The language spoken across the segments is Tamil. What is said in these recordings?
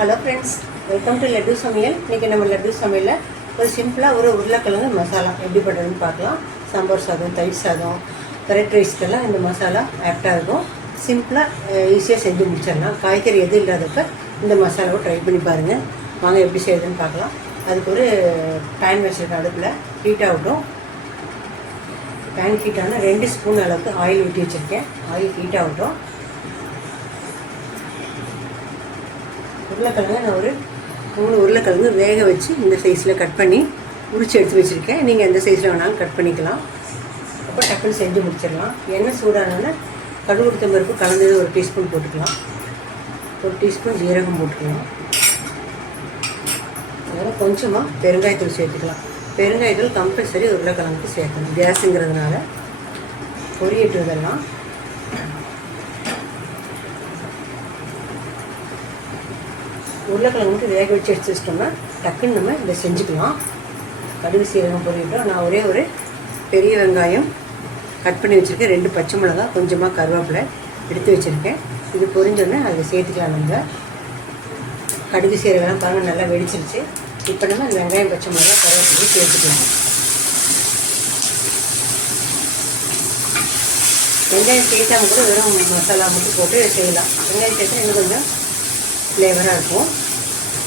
Hello friends, welcome to laddu சமையல். இன்றைக்கி நம்ம லட்டு சமையலில் ஒரு சிம்பிளாக ஒரு உருளைக்கிழங்கு மசாலா எப்படி பண்ணுறதுன்னு பார்க்கலாம். சாம்பார் சாதம், தயிர் சாதம், ஃப்ரைட் ரைஸ்க்கெல்லாம் இந்த மசாலா ஆப்டாக இருக்கும். சிம்பிளாக ஈஸியாக செஞ்சு முடிச்சிடலாம். காய்கறி எதுவும் இல்லாதப்ப இந்த மசாலாவை ட்ரை பண்ணி பாருங்கள். வாங்க எப்படி செய்யுதுன்னு பார்க்கலாம். அதுக்கு ஒரு பேன் வச்சுருக்கேன். அடுப்பில் ஹீட் ஆகட்டும். பேன் ஹீட் ஆனால் 2 ஸ்பூன் அளவுக்கு ஆயில் ஊற்றி வச்சுருக்கேன். ஆயில் ஹீட் ஆகட்டும். உருளைக்கிழங்கு நான் ஒரு 3 உருளைக்கிழங்கு வேக வச்சு இந்த சைஸில் கட் பண்ணி உரிச்சு எடுத்து வச்சுருக்கேன். நீங்கள் எந்த சைஸில் வேணாலும் கட் பண்ணிக்கலாம். அப்போ டக்குன்னு செஞ்சு முடிச்சிடலாம். எண்ணெய் சூடானோன்னா கடுகு உளுத்தம் பருப்பு கலந்தது 1 டீஸ்பூன் போட்டுக்கலாம். 1 டீஸ்பூன் ஜீரகம் போட்டுக்கலாம். அதனால் கொஞ்சமாக பெருங்காயத்தூள் சேர்த்துக்கலாம். பெருங்காயத்தூள் கம்பல்சரி உருளைக்கிழங்குக்கு சேர்க்கணும். கேஸுங்கிறதுனால பொரியட்டு இதெல்லாம். உருளைக்கிழங்கு வேக வச்சு எடுத்து வச்சிட்டோம்னா டக்குன்னு நம்ம இதை செஞ்சுக்கலாம். கடுகு சீரகம் பொரியட்டும். நான் ஒரு பெரிய வெங்காயம் கட் பண்ணி வச்சுருக்கேன். 2 பச்சை மிளகாய், கொஞ்சமாக கருவேப்பிலை எடுத்து வச்சுருக்கேன். இது பொரிஞ்சோடனே அதில் சேர்த்துக்கலாம். நம்ம கடுகு சீரகம்லாம் பாருங்கள் நல்லா வெடிச்சிருச்சு. இப்போ நம்ம இந்த வெங்காயம், பச்சை மிளகாய், கருவேப்பிலை சேர்த்துக்கலாம். வெங்காயம் சேர்த்தாமல் கூட வெறும் மசாலா மட்டும் போட்டு செய்யலாம். வெங்காயம் சேர்த்தா இன்னும் கொஞ்சம் ஃப்ளேவராக இருக்கும்.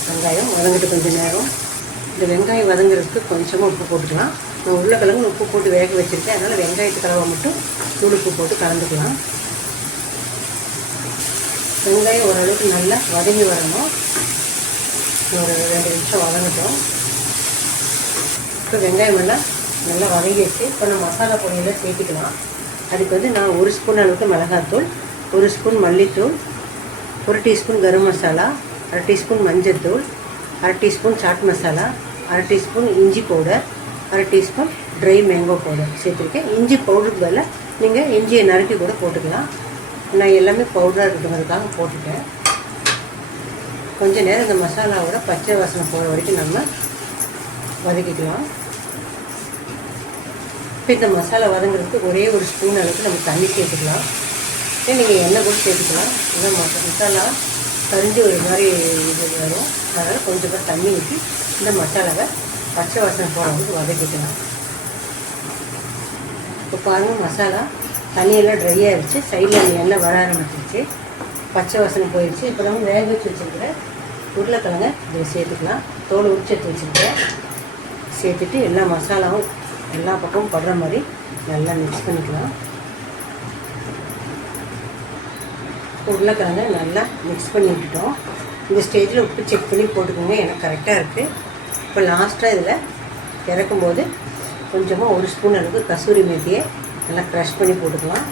வெங்காயம் வதங்கிட்டு கொஞ்சம் நேரம். இந்த வெங்காயம் வதங்குறதுக்கு கொஞ்சமாக உப்பு போட்டுக்கலாம். நான் உருளைக்கிழங்கு உப்பு போட்டு வேக வச்சுருக்கேன். அதனால் வெங்காயத்து கலவை மட்டும் தூள் உப்பு போட்டு கலந்துக்கலாம். வெங்காயம் ஓரளவுக்கு நல்லா வதங்கி வரணும். ஒரு 2 நிமிஷம் வதங்கட்டும். இப்போ வெங்காயம் எல்லாம் நல்லா வதங்கிடுச்சு. இப்போ நம்ம மசாலா பொடியெல்லாம் சேர்த்துக்கலாம். அதுக்கு நான் 1 ஸ்பூன் அளவுக்கு மிளகாத்தூள், 1 ஸ்பூன் மல்லித்தூள், 1 டீஸ்பூன் கரம் மசாலா, 1/2 டீஸ்பூன் மஞ்சள்தூள், 1/2 டீஸ்பூன் சாட் மசாலா, 1/2 டீஸ்பூன் இஞ்சி powder, 1/2 teaspoon try mango powder சேர்த்துருக்கேன். இஞ்சி பவுடருக்கு பதிலாக நீங்கள் இஞ்சியை நறுக்கி கூட போட்டுக்கலாம். நான் எல்லாமே பவுடராக இருக்கிறதுக்காக போட்டுட்டேன். கொஞ்சம் நேரம் இந்த மசாலாவோட பச்சை வாசனை போகிற வரைக்கும் நம்ம வதக்கிக்கலாம். இப்போ இந்த மசாலா வதங்குறதுக்கு ஒரே 1 ஸ்பூன் அளவுக்கு நம்ம தண்ணி சேர்த்துக்கலாம். நீங்கள் எண்ணெய் கூட சேர்த்துக்கலாம். இந்த மசாலா கரிஞ்சு ஒரு மாதிரி இது வரும். அதனால் கொஞ்சமாக தண்ணி ஊற்றி இந்த மசாலாவை பச்சை வாசனை போகிறதுக்கு வதக்கிக்கலாம். இப்போ பாருங்கள், மசாலா தண்ணியெல்லாம் ட்ரை ஆகிடுச்சு. சைடில் எண்ணெய் வர ஆரம்பிச்சிருச்சு. பச்சை வாசனை போயிடுச்சு. இப்போ நம்ம வேக வச்சு வச்சுருக்கிற உருளைக்கிழங்க இதில் சேர்த்துக்கலாம். தோல் உரிச்சு எடுத்து வச்சுருக்கேன். சேர்த்துட்டு எல்லா மசாலாவும் எல்லா பக்கமும் படுற மாதிரி நல்லா மிக்ஸ் பண்ணிக்கலாம். உருளைக்கிழங்க நல்லா மிக்ஸ் பண்ணி விட்டுட்டோம். இந்த ஸ்டேஜில் உப்பு செக் பண்ணி போட்டுக்கோங்க. எனக்கு கரெக்டாக இருக்குது. இப்போ லாஸ்ட்டாக இதில் இறக்கும்போது கொஞ்சமாக 1 ஸ்பூன் அளவுக்கு கசூரி மேத்தியை நல்லா க்ரஷ் பண்ணி போட்டுக்கலாம்.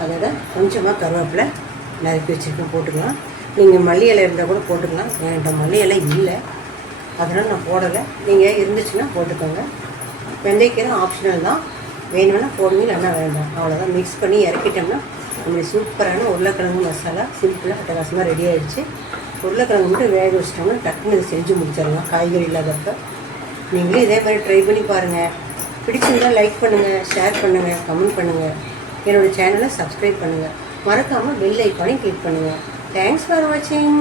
அதோட கொஞ்சமாக கருவேப்பிலை நறுக்கி வச்சுருக்கேன், போட்டுக்கலாம். நீங்கள் மல்லி இலை இருந்தால் கூட போட்டுக்கலாம். என்கிட்ட மல்லி இலை இல்லை, அதனால் நான் போடலை. நீங்கள் இருந்துச்சுன்னா போட்டுக்கோங்க. வெந்தயக்கீரை ஆப்ஷனல் தான். வேணும்னா போடுங்க, இல்லைன்னா வேண்டாம். அவ்வளோதான். மிக்ஸ் பண்ணி இறக்கிட்டோம்னா நம்மளுடைய சூப்பரான உருளைக்கிழங்கு மசாலா சிம்பிளாக அட்டகாசமாக ரெடி ஆகிடுச்சு. உருளைக்கிழங்கு மட்டும் வேக வச்சிட்டோம்னா டக்குன்னு இது செஞ்சு முடிச்சிடலாம். காய்கறி இல்லாதப்ப நீங்களே இதே மாதிரி ட்ரை பண்ணி பாருங்கள். பிடிச்சிருந்தால் லைக் பண்ணுங்கள், ஷேர் பண்ணுங்கள், கமெண்ட் பண்ணுங்கள். என்னோடய சேனலை சப்ஸ்கிரைப் பண்ணுங்கள். மறக்காமல் பெல் ஐக்கானையும் கிளிக் பண்ணுங்கள். தேங்க்ஸ் ஃபார் வாட்சிங்.